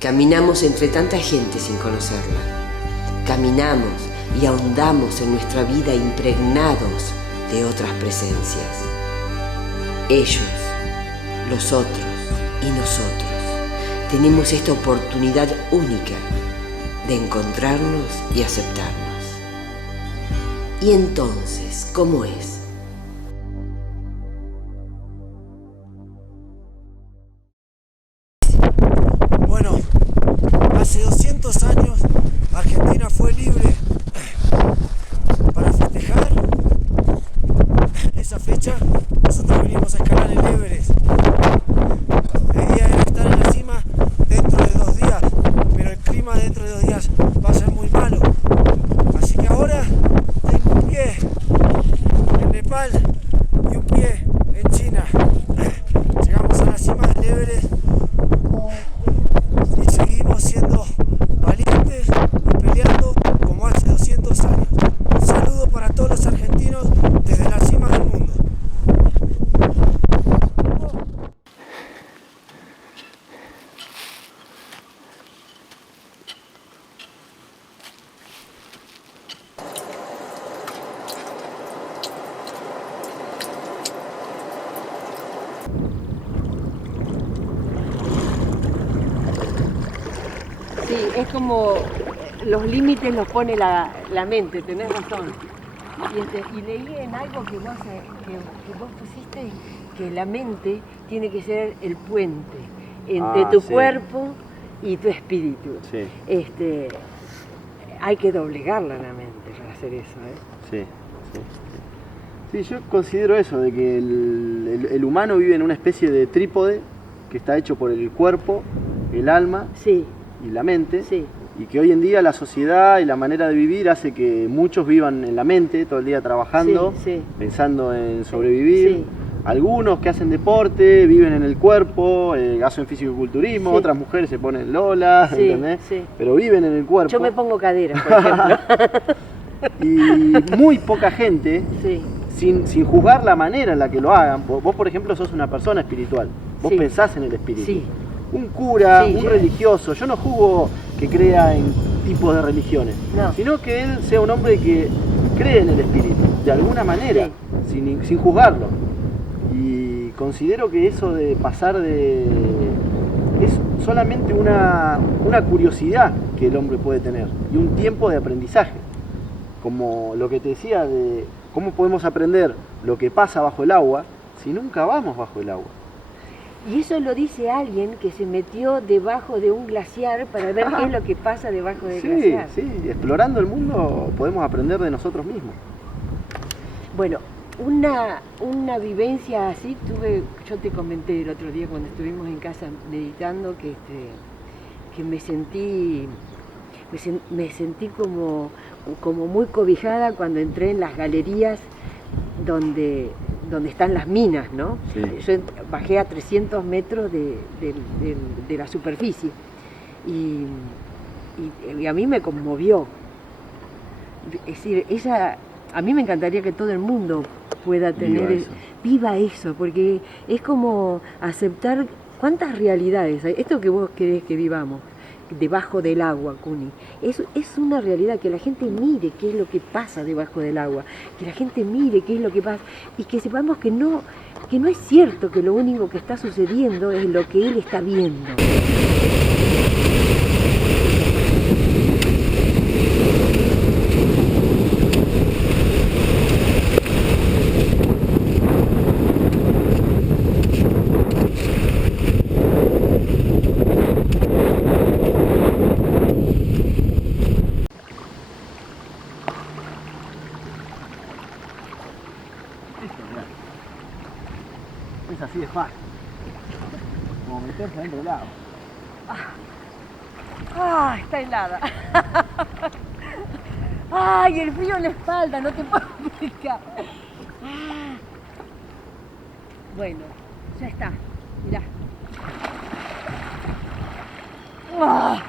Caminamos entre tanta gente sin conocerla. Caminamos y ahondamos en nuestra vida impregnados de otras presencias. Ellos, los otros y nosotros tenemos esta oportunidad única de encontrarnos y aceptarnos. ¿Y entonces cómo es? Bueno, hace 200 años Argentina fue libre. Para festejar esa fecha, nosotros vinimos a escalar el Everest. La idea era estar en la cima dentro de 2 días, pero el clima dentro de 2 días va a ser muy malo. Así que ahora tengo un pie en Nepal y un pie en China. Llegamos a la cima del Everest y seguimos siendo valientes y peleando como hace 200 años. Un saludo para todos los argentinos desde la cima del mundo. Sí, es como los límites los pone la mente, tenés razón. Y leí en algo que vos pusiste que la mente tiene que ser el puente entre tu cuerpo y tu espíritu. Sí. Hay que doblegarla la mente para hacer eso, ¿eh? Sí, sí. Sí, yo considero eso, de que el humano vive en una especie de trípode que está hecho por el cuerpo, el alma Sí, y la mente, sí. y que hoy en día la sociedad y la manera de vivir hace que muchos vivan en la mente, todo el día trabajando, Sí, sí. pensando en sobrevivir. Sí. Algunos que hacen deporte viven en el cuerpo, hacen fisicoculturismo, Sí. otras mujeres se ponen lolas, Sí, ¿entendés? sí. Pero viven en el cuerpo. Yo me pongo cadera, por ejemplo. Y muy poca gente, Sí, sin juzgar la manera en la que lo hagan. Vos, por ejemplo, sos una persona espiritual, vos Sí. pensás en el espíritu. sí. Un cura, Sí, un yo- religioso, yo no juzgo que crea en tipos de religiones, No. sino que él sea un hombre que cree en el espíritu, de alguna manera, sin juzgarlo. Y considero que eso de pasar es solamente una curiosidad que el hombre puede tener y un tiempo de aprendizaje. Como lo que te decía de cómo podemos aprender lo que pasa bajo el agua si nunca vamos bajo el agua. Y eso lo dice alguien que se metió debajo de un glaciar para ver qué es lo que pasa debajo del Sí, glaciar. sí, explorando el mundo podemos aprender de nosotros mismos. Bueno, una vivencia así tuve, yo te comenté el otro día cuando estuvimos en casa meditando que me sentí como muy cobijada cuando entré en las galerías donde están las minas, ¿no? Sí. Yo bajé a 300 metros de la superficie y a mí me conmovió. Es decir, a mí me encantaría que todo el mundo pueda tener, viva eso, porque es como aceptar cuántas realidades hay. Esto que vos querés que vivamos debajo del agua, Cuni, es una realidad, que la gente mire qué es lo que pasa debajo del agua, que la gente mire qué es lo que pasa y que sepamos que no es cierto que lo único que está sucediendo es lo que él está viendo. Es así de fácil, como meterse dentro del agua. ¡Ah! Está helada. ¡Ay, el frío en la espalda! No te puedo explicar. Ah. Bueno, ya está. Mirá. ¡Ah!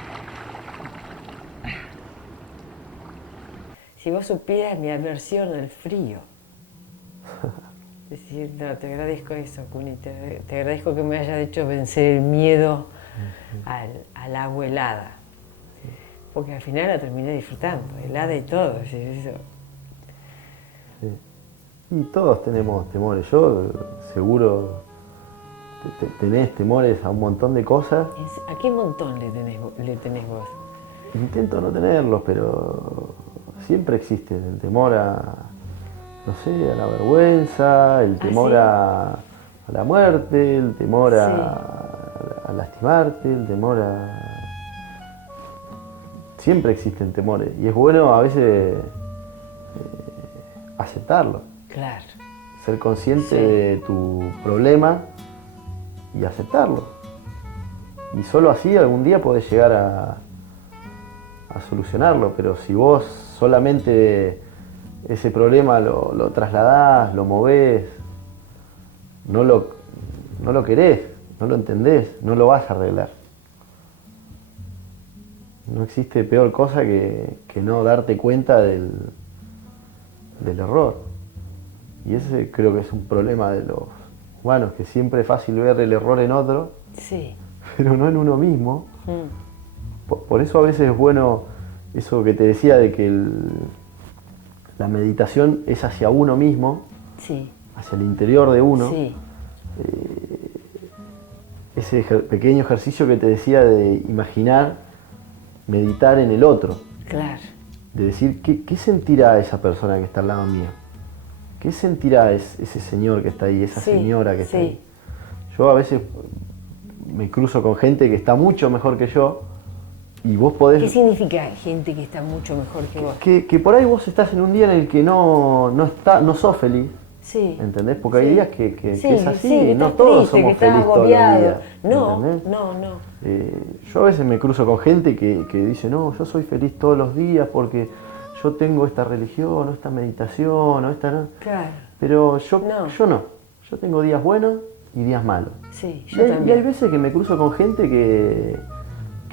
Si vos supieras mi aversión al frío. Es decir, no, te agradezco eso, Cuni. Te agradezco que me hayas hecho vencer el miedo al agua helada. Porque al final la terminé disfrutando, helada y todo. Es eso. Sí. Y todos tenemos temores. Yo seguro tenés temores a un montón de cosas. ¿A qué montón le tenés vos? Intento no tenerlos, pero siempre existe el temor a, no sé, a la vergüenza, el temor a la muerte, el temor a lastimarte, el temor a... Siempre existen temores y es bueno a veces aceptarlo. Claro. Ser consciente de tu problema y aceptarlo. Y solo así algún día podés llegar a solucionarlo, pero si vos solamente ese problema lo trasladás, lo movés, no lo querés, no lo entendés, no lo vas a arreglar. No existe peor cosa que no darte cuenta del error. Y ese creo que es un problema de los humanos, que siempre es fácil ver el error en otro, sí, pero no en uno mismo. Por eso a veces es bueno eso que te decía de que la meditación es hacia uno mismo, sí, hacia el interior de uno. Sí. Ese pequeño ejercicio que te decía de imaginar, meditar en el otro. Claro. De decir, ¿qué sentirá esa persona que está al lado mío? ¿Qué sentirá ese señor que está ahí, esa señora que está ahí? Yo a veces me cruzo con gente que está mucho mejor que yo y vos podés... ¿Qué significa gente que está mucho mejor que vos? Que por ahí vos estás en un día en el que no sos feliz. Sí. ¿Entendés? Porque hay días que es así, que no estás todos triste, somos que estás felices todos los agobiado. días. No. Yo a veces me cruzo con gente que dice, no, yo soy feliz todos los días porque yo tengo esta religión, o esta meditación, o esta no. Claro. Pero yo no. Yo tengo días buenos y días malos. Sí, Y hay veces que me cruzo con gente que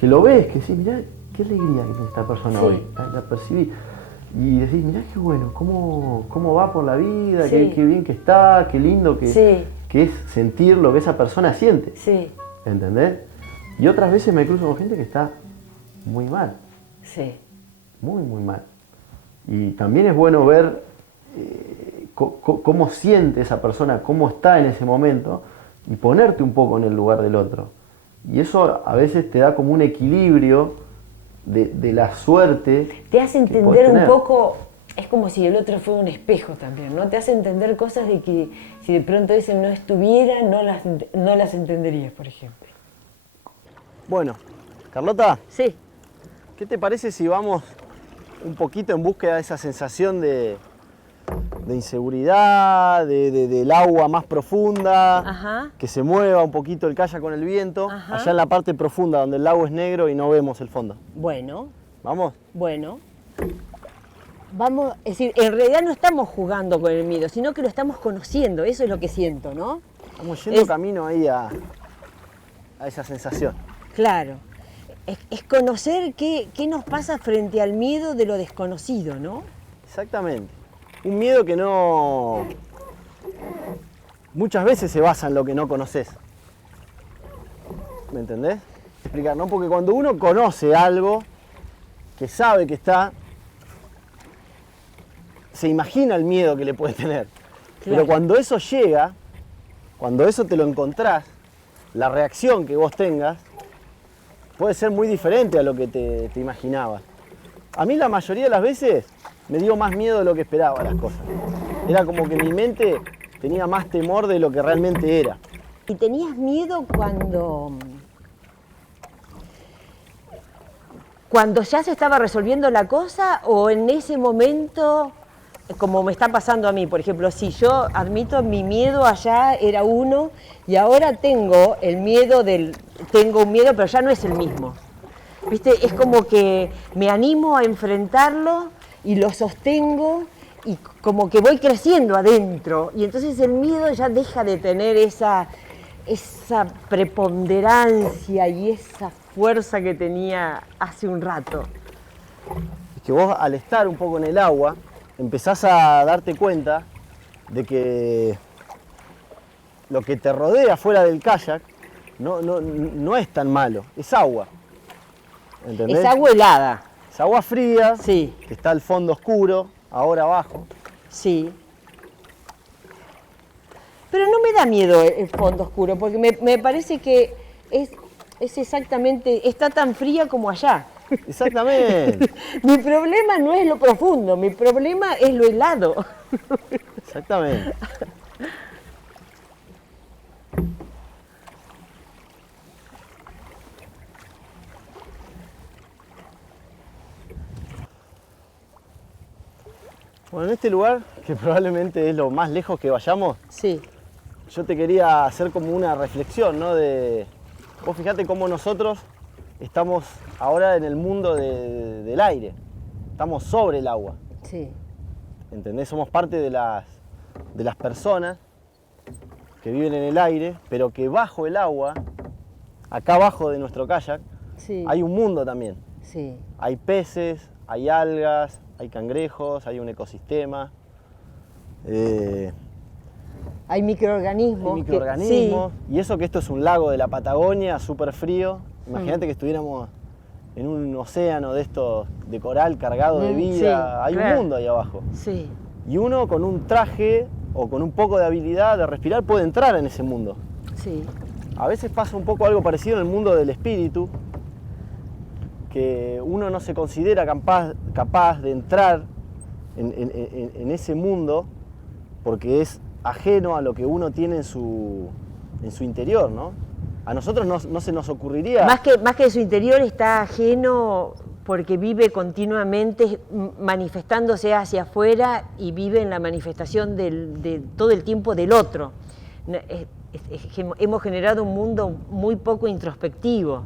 lo ves, que decís, mirá, qué alegría que tiene esta persona hoy. La percibí. Y decís, mirá qué bueno, cómo va por la vida, qué bien que está, qué lindo que es sentir lo que esa persona siente. Sí. ¿Entendés? Y otras veces me cruzo con gente que está muy mal. Sí. Muy, muy mal. Y también es bueno ver cómo siente esa persona, cómo está en ese momento y ponerte un poco en el lugar del otro. Y eso a veces te da como un equilibrio de la suerte. Te hace entender un poco, es como si el otro fuera un espejo también, ¿no? Te hace entender cosas de que si de pronto ese no estuviera, no las entenderías, por ejemplo. Bueno, Carlota. Sí. ¿Qué te parece si vamos un poquito en búsqueda de esa sensación de inseguridad, del agua más profunda, Ajá. que se mueva un poquito el kayak con el viento, Ajá. allá en la parte profunda donde el lago es negro y no vemos el fondo? Bueno. ¿Vamos? Bueno. Vamos, es decir, en realidad no estamos jugando con el miedo, sino que lo estamos conociendo, eso es lo que siento, ¿no? Estamos yendo camino ahí a esa sensación. Claro. Es conocer qué nos pasa frente al miedo de lo desconocido, ¿no? Exactamente. Un miedo que no... muchas veces se basa en lo que no conoces. ¿Me entendés? Explicar, ¿no? Porque cuando uno conoce algo, que sabe que está, se imagina el miedo que le puede tener. Claro. Pero cuando eso llega, cuando eso te lo encontrás, la reacción que vos tengas puede ser muy diferente a lo que te imaginabas. A mí la mayoría de las veces me dio más miedo de lo que esperaba las cosas. Era como que mi mente tenía más temor de lo que realmente era. ¿Y tenías miedo cuando ya se estaba resolviendo la cosa o en ese momento, como me está pasando a mí, por ejemplo, si yo admito mi miedo allá era uno y ahora tengo un miedo, pero ya no es el mismo. ¿Viste? Es como que me animo a enfrentarlo y lo sostengo y como que voy creciendo adentro y entonces el miedo ya deja de tener esa preponderancia y esa fuerza que tenía hace un rato. Es que vos al estar un poco en el agua empezás a darte cuenta de que lo que te rodea fuera del kayak no es tan malo, es agua. ¿Entendés? Es agua helada. Es agua fría, Sí. que está al fondo oscuro, ahora abajo. Sí. Pero no me da miedo el fondo oscuro, porque me parece que es exactamente, está tan fría como allá. Exactamente. Mi problema no es lo profundo, mi problema es lo helado. Exactamente. Bueno, en este lugar, que probablemente es lo más lejos que vayamos, Sí, yo te quería hacer como una reflexión, ¿no? Vos fijate cómo nosotros estamos ahora en el mundo del aire, estamos sobre el agua, sí, ¿entendés? Somos parte de las personas que viven en el aire, pero que bajo el agua, acá abajo de nuestro kayak, sí, hay un mundo también. sí. Hay peces, hay algas, hay cangrejos, hay un ecosistema. Hay microorganismos. Hay microorganismos. Y eso que esto es un lago de la Patagonia, súper frío. Imagínate que estuviéramos en un océano de estos, de coral cargado de vida. Sí, Hay claro. un mundo ahí abajo. Sí, Y uno con un traje o con un poco de habilidad de respirar puede entrar en ese mundo. sí, A veces pasa un poco algo parecido en el mundo del espíritu, que uno no se considera capaz de entrar en ese mundo porque es ajeno a lo que uno tiene en su interior, ¿no? A nosotros no se nos ocurriría... Más que su interior está ajeno porque vive continuamente manifestándose hacia afuera y vive en la manifestación de todo el tiempo del otro. Hemos generado un mundo muy poco introspectivo.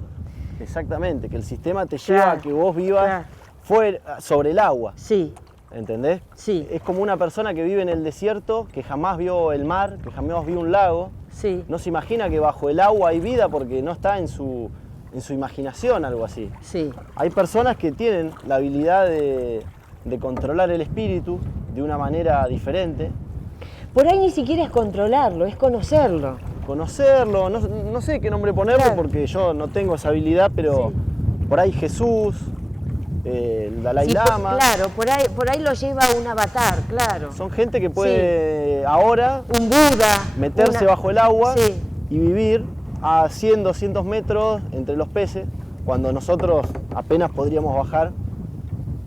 Exactamente, que el sistema te lleva Claro, a que vos vivas claro. fuera, sobre el agua, Sí, ¿entendés? sí, Es como una persona que vive en el desierto, que jamás vio el mar, que jamás vio un lago, sí, no se imagina que bajo el agua hay vida porque no está en su imaginación, algo así. sí. Hay personas que tienen la habilidad de controlar el espíritu de una manera diferente, Por ahí ni siquiera es controlarlo, es conocerlo. conocerlo, no sé qué nombre ponerle Claro. porque yo no tengo esa habilidad, pero Sí. por ahí Jesús, el Dalai Sí, Lama, claro, por ahí lo lleva un avatar, claro. son gente que puede ahora Un Buda. meterse bajo el agua Sí, y vivir a 100, 200 metros entre los peces, cuando nosotros apenas podríamos bajar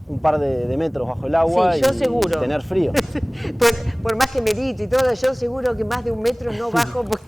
un par de metros bajo el agua Sí, yo y seguro. tener frío. por más que medito y todo, yo seguro que más de 1 metro no bajo porque...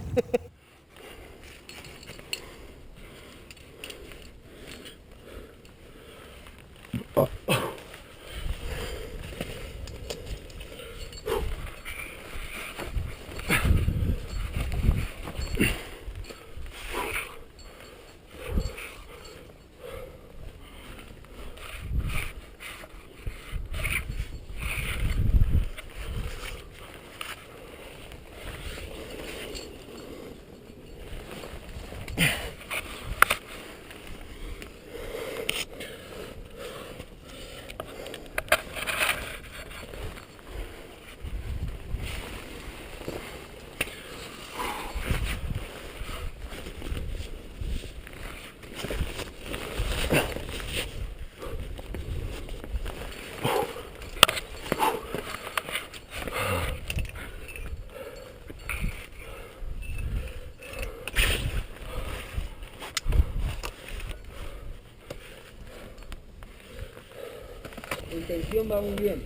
La intención va muy bien.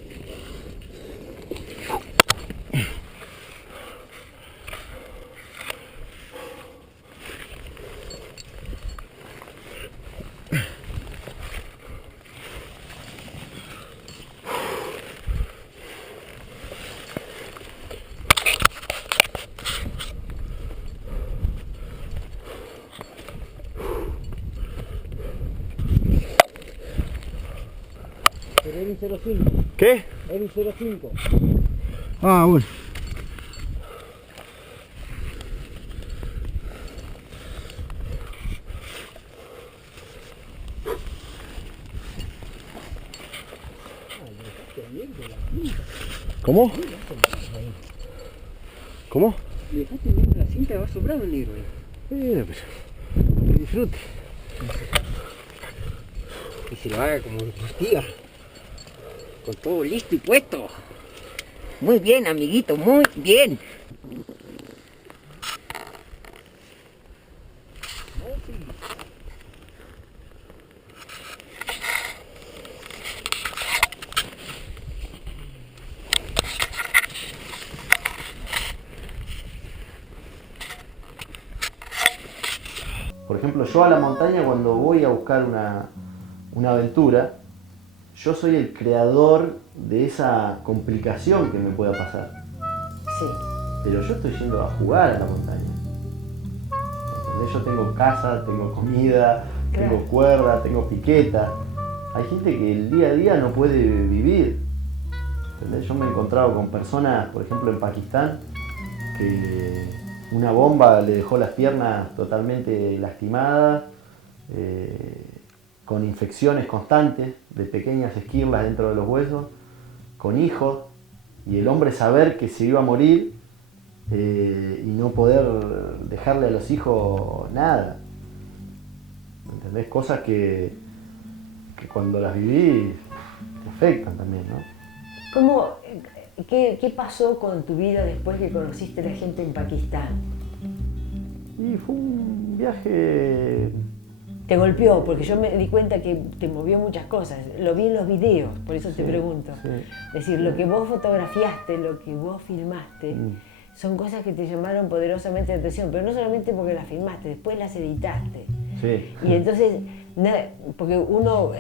Pero Eri 05. ¿Qué? Eri 05. Ah, bueno. ¿Cómo? ¿Cómo? Le dejaste viendo la cinta, va sobrado el negro ahí. Bueno, pero que disfrute. Que se lo haga como diga. Con todo listo y puesto. Muy bien, amiguito, muy bien. Por ejemplo, yo a la montaña cuando voy a buscar una aventura, yo soy el creador de esa complicación que me pueda pasar. Sí. Pero yo estoy yendo a jugar a la montaña. ¿Entendés? Yo tengo casa, tengo comida, Claro. tengo cuerda, tengo piqueta. Hay gente que el día a día no puede vivir. ¿Entendés? Yo me he encontrado con personas, por ejemplo en Pakistán, que una bomba le dejó las piernas totalmente lastimadas, con infecciones constantes de pequeñas esquirlas dentro de los huesos, con hijos, y el hombre saber que se iba a morir y no poder dejarle a los hijos nada. ¿Entendés? Cosas que cuando las viví te afectan también, ¿no? ¿Qué pasó con tu vida después que conociste a la gente en Pakistán? Y fue un viaje... Te golpeó, porque yo me di cuenta que te movió muchas cosas. Lo vi en los videos, por eso te pregunto. Sí. Es decir, lo que vos fotografiaste, lo que vos filmaste, son cosas que te llamaron poderosamente la atención, pero no solamente porque las filmaste, después las editaste. Sí. Y entonces, porque uno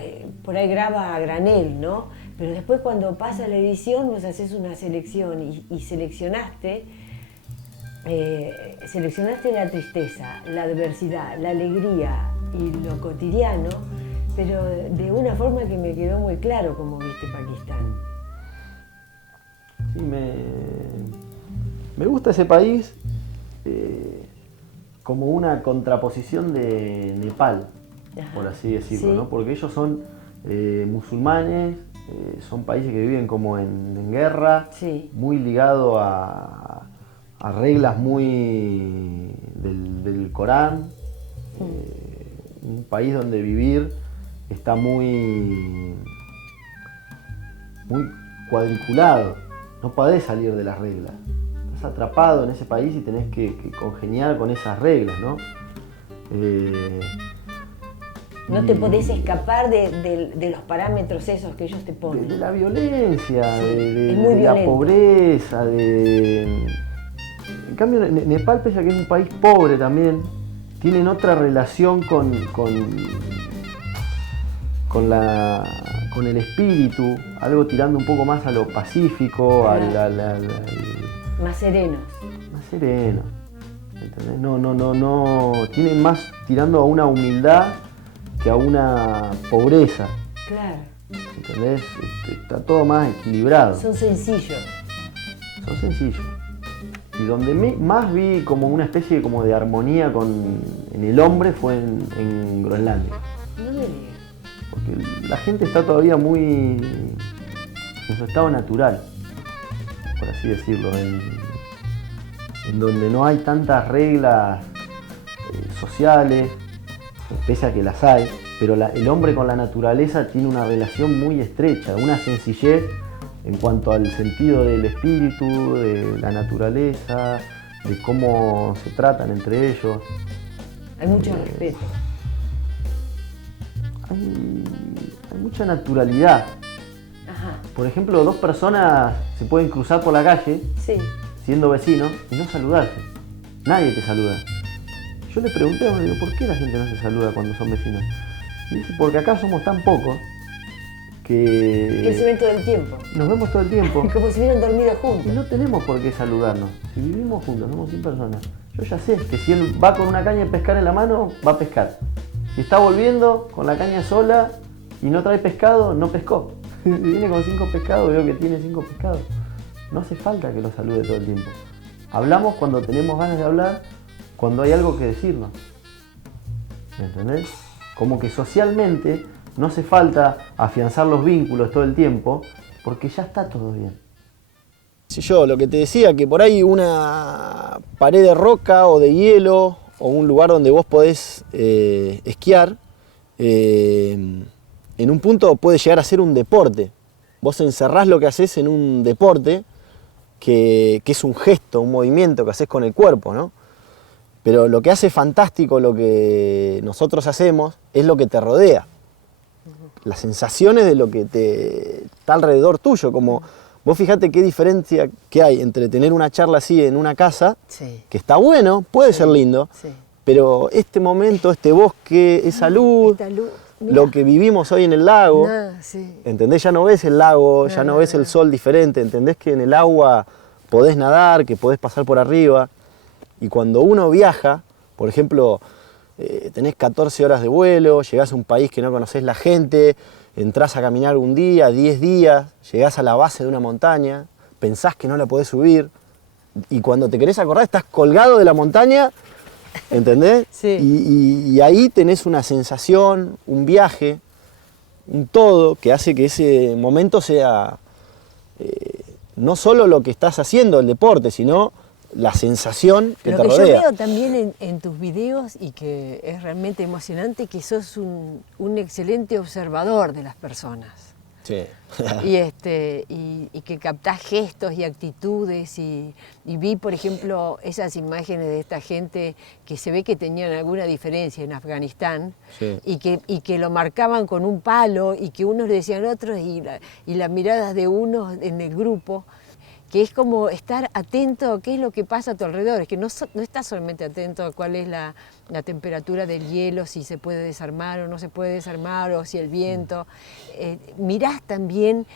por ahí graba a granel, ¿no? Pero después cuando pasa la edición, vos haces una selección y seleccionaste la tristeza, la adversidad, la alegría y lo cotidiano, pero de una forma que me quedó muy claro cómo viste Pakistán. Sí, me gusta ese país como una contraposición de Nepal, Ajá. por así decirlo, Sí. ¿no? Porque ellos son musulmanes, son países que viven como en guerra, Sí. muy ligado a reglas muy del Corán, un país donde vivir está muy cuadriculado, no podés salir de las reglas, estás atrapado en ese país y tenés que congeniar con esas reglas, ¿no? No te podés escapar de los parámetros esos que ellos te ponen. de la violencia, Sí, de es muy la violento. pobreza, En cambio, Nepal, pese a que es un país pobre también, tienen otra relación con el espíritu, algo tirando un poco más a lo pacífico, Más serenos. más sereno. ¿Entendés? No, tienen más tirando a una humildad que a una pobreza. Claro. ¿Entendés? Está todo más equilibrado. Son sencillos. Son sencillos. Y donde más vi como una especie como de armonía en el hombre fue en Groenlandia. No me digas. Porque la gente está todavía muy en su estado natural, por así decirlo, en donde no hay tantas reglas sociales, pese a que las hay, pero el hombre con la naturaleza tiene una relación muy estrecha, una sencillez en cuanto al sentido del espíritu, de la naturaleza, de cómo se tratan entre ellos. Hay mucho respeto. Hay mucha naturalidad. Ajá. Por ejemplo, dos personas se pueden cruzar por la calle Sí. siendo vecinos y no saludarse. Nadie te saluda. Yo le pregunté, digo, ¿por qué la gente no se saluda cuando son vecinos? Y dice, porque acá somos tan pocos Que se ven todo el tiempo. nos vemos todo el tiempo Como si hubieran dormido y juntos. no tenemos por qué saludarnos. Si vivimos juntos, somos 100 personas. Yo ya sé que si él va con una caña de pescar en la mano, va a pescar. Si está volviendo con la caña sola y no trae pescado, no pescó. Si viene con 5 pescados, veo que tiene 5 pescados. No hace falta que lo salude todo el tiempo. Hablamos cuando tenemos ganas de hablar, cuando hay algo que decirnos. ¿Me entendés? Como que socialmente no hace falta afianzar los vínculos todo el tiempo, porque ya está todo bien. Si yo, lo que te decía, que por ahí una pared de roca o de hielo o un lugar donde vos podés esquiar, en un punto puede llegar a ser un deporte. Vos encerrás lo que haces en un deporte que es un gesto, un movimiento que haces con el cuerpo, ¿no? Pero lo que hace fantástico lo que nosotros hacemos es lo que te rodea. Las sensaciones de lo que está alrededor tuyo, como vos fijate qué diferencia que hay entre tener una charla así en una casa, Sí. que está bueno, puede ser lindo, Sí. pero este momento, este bosque, esa luz, Esta luz, mirá. lo que vivimos hoy en el lago, Sí. ¿entendés? Ya no ves el lago, ya no ves el sol diferente, ¿entendés? Que en el agua podés nadar, que podés pasar por arriba. Y cuando uno viaja, por ejemplo, tenés 14 horas de vuelo, llegás a un país que no conocés la gente, entrás a caminar un día, 10 días, llegás a la base de una montaña, pensás que no la podés subir, y cuando te querés acordar estás colgado de la montaña, ¿entendés? Sí. Y ahí tenés una sensación, un viaje, un todo que hace que ese momento sea no solo lo que estás haciendo, el deporte, sino la sensación que Lo te que rodea. yo veo también en tus videos y que es realmente emocionante, que sos un excelente observador de las personas. Sí. y que captás gestos y actitudes y vi, por ejemplo, esas imágenes de esta gente que se ve que tenían alguna diferencia en Afganistán, Sí. y que lo marcaban con un palo y que unos le decían otros y las miradas de unos en el grupo, que es como estar atento a qué es lo que pasa a tu alrededor, es que no estás solamente atento a cuál es la temperatura del hielo, si se puede desarmar o no se puede desarmar, o si el viento. Mirás también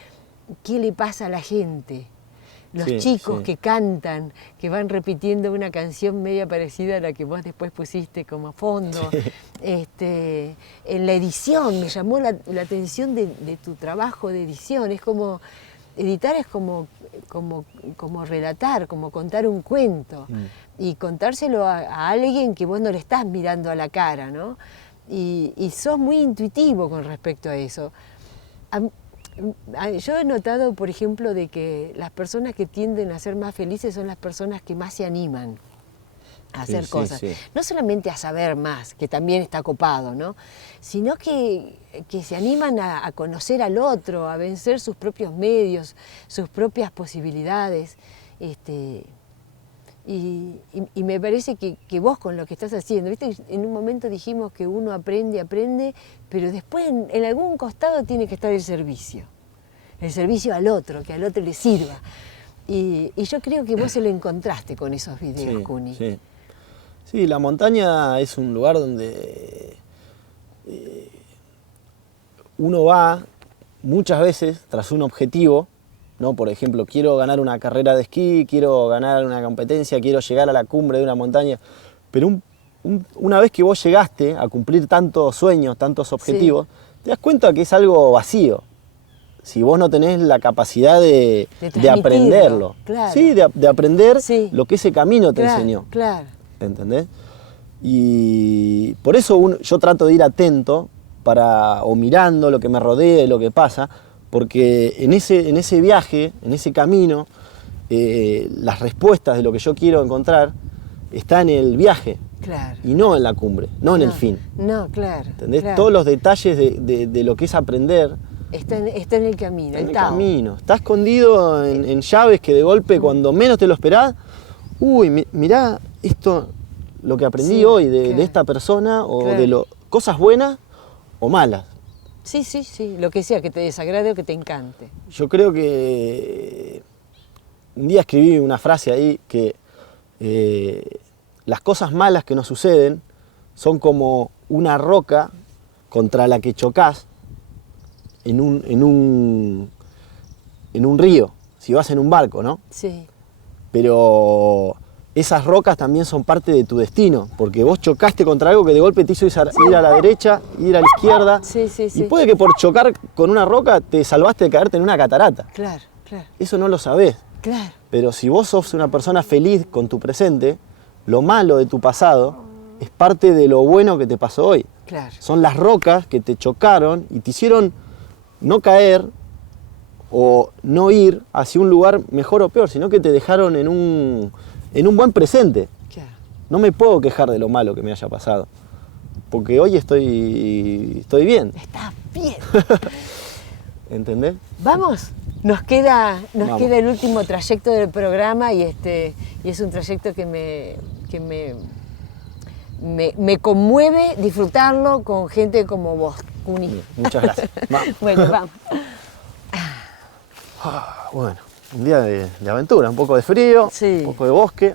qué le pasa a la gente. Los Sí, chicos sí. que cantan, que van repitiendo una canción media parecida a la que vos después pusiste como fondo. En la edición, me llamó la atención de tu trabajo de edición. Es como, editar es como relatar, como contar un cuento. Y contárselo a alguien que vos no le estás mirando a la cara, ¿no? Y sos muy intuitivo con respecto a eso. Yo he notado, por ejemplo, de que las personas que tienden a ser más felices son las personas que más se animan a hacer Sí, cosas. sí. No solamente a saber más, que también está copado, ¿no? Sino que se animan a conocer al otro, a vencer sus propios medios, sus propias posibilidades. Y me parece que vos con lo que estás haciendo, ¿viste? En un momento dijimos que uno aprende, pero después en algún costado tiene que estar el servicio al otro, que al otro le sirva. Y yo creo que vos se lo encontraste con esos videos, Cuni. Sí. Sí, la montaña es un lugar donde uno va muchas veces tras un objetivo, ¿no? Por ejemplo, quiero ganar una carrera de esquí, quiero ganar una competencia, quiero llegar a la cumbre de una montaña, pero una vez que vos llegaste a cumplir tantos sueños, tantos objetivos, te das cuenta que es algo vacío. Si vos no tenés la capacidad de aprenderlo. Claro. Sí, de aprender Sí. lo que ese camino te enseñó. Claro. ¿Entendés? Y por eso yo trato de ir atento o mirando lo que me rodea y lo que pasa, porque en ese viaje, en ese camino, las respuestas de lo que yo quiero encontrar está en el viaje. Claro. Y no en la cumbre, no en el fin. No, claro. ¿Entendés? Claro. Todos los detalles de lo que es aprender Está en el camino, en el Tao. camino. Está escondido en llaves que de golpe, cuando menos te lo esperás, mirá esto, lo que aprendí Sí, hoy de claro. esta persona, o Claro. de cosas buenas o malas. Sí, lo que sea, que te desagrade o que te encante. Yo creo que un día escribí una frase ahí que las cosas malas que nos suceden son como una roca contra la que chocás en un río, si vas en un barco, ¿no? Sí. Pero esas rocas también son parte de tu destino, porque vos chocaste contra algo que de golpe te hizo ir a la derecha, ir a la izquierda, Sí. y puede que por chocar con una roca te salvaste de caerte en una catarata. Claro. Eso no lo sabés, Claro. pero si vos sos una persona feliz con tu presente, lo malo de tu pasado es parte de lo bueno que te pasó hoy. Claro. Son las rocas que te chocaron y te hicieron no caer o no ir hacia un lugar mejor o peor, sino que te dejaron en un buen presente. Claro. No me puedo quejar de lo malo que me haya pasado. Porque hoy estoy bien. Estás bien. ¿Entendés? Vamos, nos queda Vamos. el último trayecto del programa y es un trayecto que me conmueve disfrutarlo con gente como vos, Cuni. Muchas gracias. Vamos. Bueno, vamos. Bueno, un día de aventura, un poco de frío, Sí. un poco de bosque.